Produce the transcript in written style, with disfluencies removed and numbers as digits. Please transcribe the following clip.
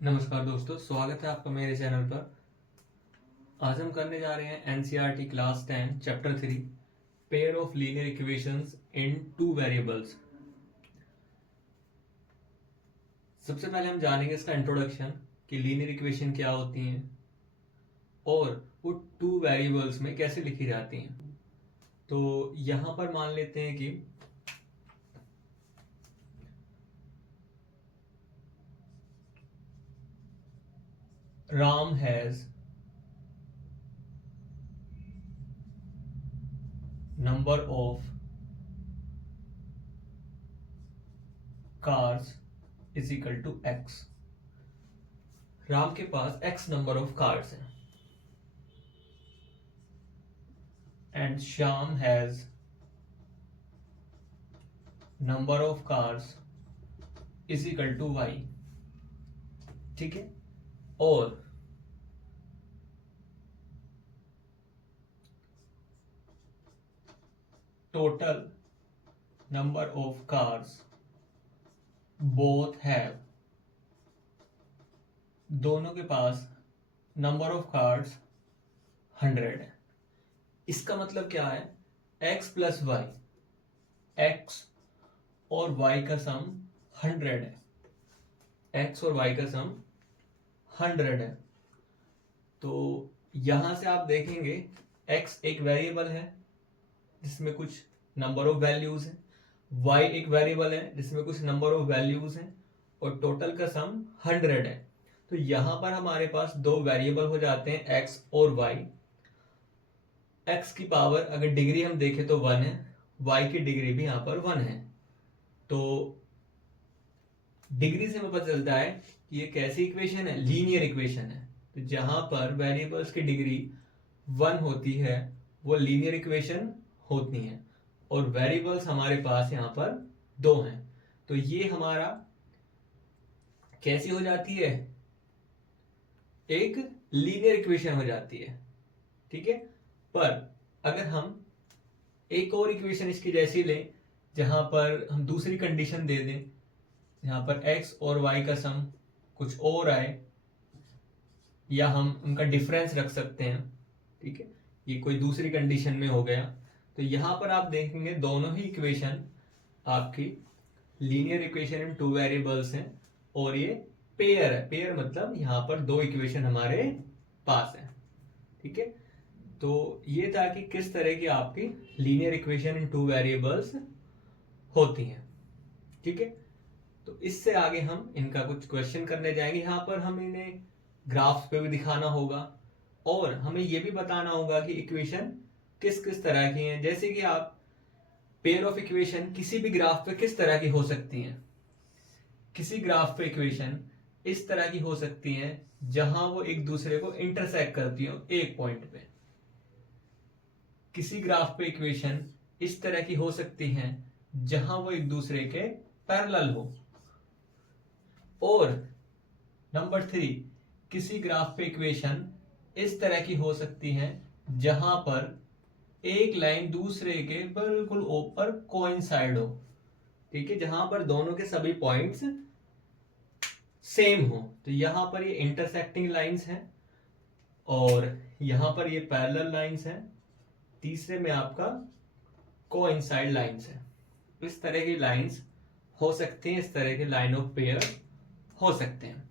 नमस्कार दोस्तों, स्वागत है आपका मेरे चैनल पर। आज हम करने जा रहे हैं NCERT class 10 chapter 3 pair of linear equations in two variables. सबसे पहले हम जानेंगे इसका इंट्रोडक्शन कि लीनियर इक्वेशन क्या होती हैं और वो टू वेरिएबल्स में कैसे लिखी जाती हैं। तो यहां पर मान लेते हैं कि Ram has number of cars is equal to x। Ram के पास x नंबर ऑफ कार्स हैं and Shyam has number of cars is equal to y। ठीक है, और total number of cars both have, दोनों के पास नंबर ऑफ कार्स 100 है। इसका मतलब क्या है, x प्लस वाई, x और y का सम 100 है। x और y का सम 100 है। तो यहां से आप देखेंगे x एक वेरिएबल है जिसमें कुछ नंबर ऑफ वैल्यूज हैं, y एक वेरिएबल है जिसमें कुछ नंबर ऑफ वैल्यूज हैं, और टोटल का सम 100 है। तो यहां पर हमारे पास दो वेरिएबल हो जाते हैं x और y। x की पावर अगर डिग्री हम देखें तो 1 है, y की डिग्री भी यहां पर 1 है। तो डिग्री से हमें पता चलता है कि ये कैसी इक्वेशन है, लीनियर इक्वेशन है। तो जहां पर वेरिएबल्स की डिग्री 1 होती है वो लीनियर इक्वेशन होती है, और वेरिएबल्स हमारे पास यहां पर 2 हैं। तो ये हमारा कैसी हो जाती है, एक लीनियर इक्वेशन हो जाती है। ठीक है, पर अगर हम एक और इक्वेशन इसकी जैसी लें जहां पर हम दूसरी कंडीशन दे दें, यहां पर x और y का सम कुछ और आए, या हम उनका डिफरेंस रख सकते हैं। ठीक है, ये कोई दूसरी कंडीशन में हो गया। तो यहां पर आप देखेंगे दोनों ही इक्वेशन आपकी linear equation in two variables हैं, और ये पेयर है। पेयर मतलब यहां पर दो इक्वेशन हमारे पास है। ठीक है, तो ये था कि किस तरह की आपकी linear equation in two variables होती हैं। ठीक है, तो इससे आगे हम इनका कुछ क्वेश्चन करने जाएंगे। यहां पर हम इन्हें ग्राफ्स पे भी दिखाना होगा, और हमें यह भी बताना होगा कि इक्वेशन किस किस तरह की हैं। जैसे कि आप पेयर ऑफ इक्वेशन किसी भी ग्राफ पे किस तरह की हो सकती हैं। किसी ग्राफ पे इक्वेशन इस तरह की हो सकती हैं जहां वो एक दूसरे को इंटरसेक्ट करती हो एक पॉइंट पे। किसी ग्राफ पे इक्वेशन इस तरह की हो सकती हैं जहां वो एक दूसरे के पैरेलल हो। और नंबर 3, किसी ग्राफ पे इक्वेशन इस तरह की हो सकती है जहां पर एक लाइन दूसरे के बिल्कुल ऊपर कोइंसाइड हो। ठीक है, जहां पर दोनों के सभी पॉइंट्स सेम हो। तो यहां पर ये इंटरसेक्टिंग लाइंस हैं, और यहां पर ये पैरेलल लाइंस हैं। तीसरे में आपका कोइंसाइड लाइंस है। इस तरह की लाइंस हो सकती हैं, इस तरह के लाइन ऑफ पेयर हो सकते हैं।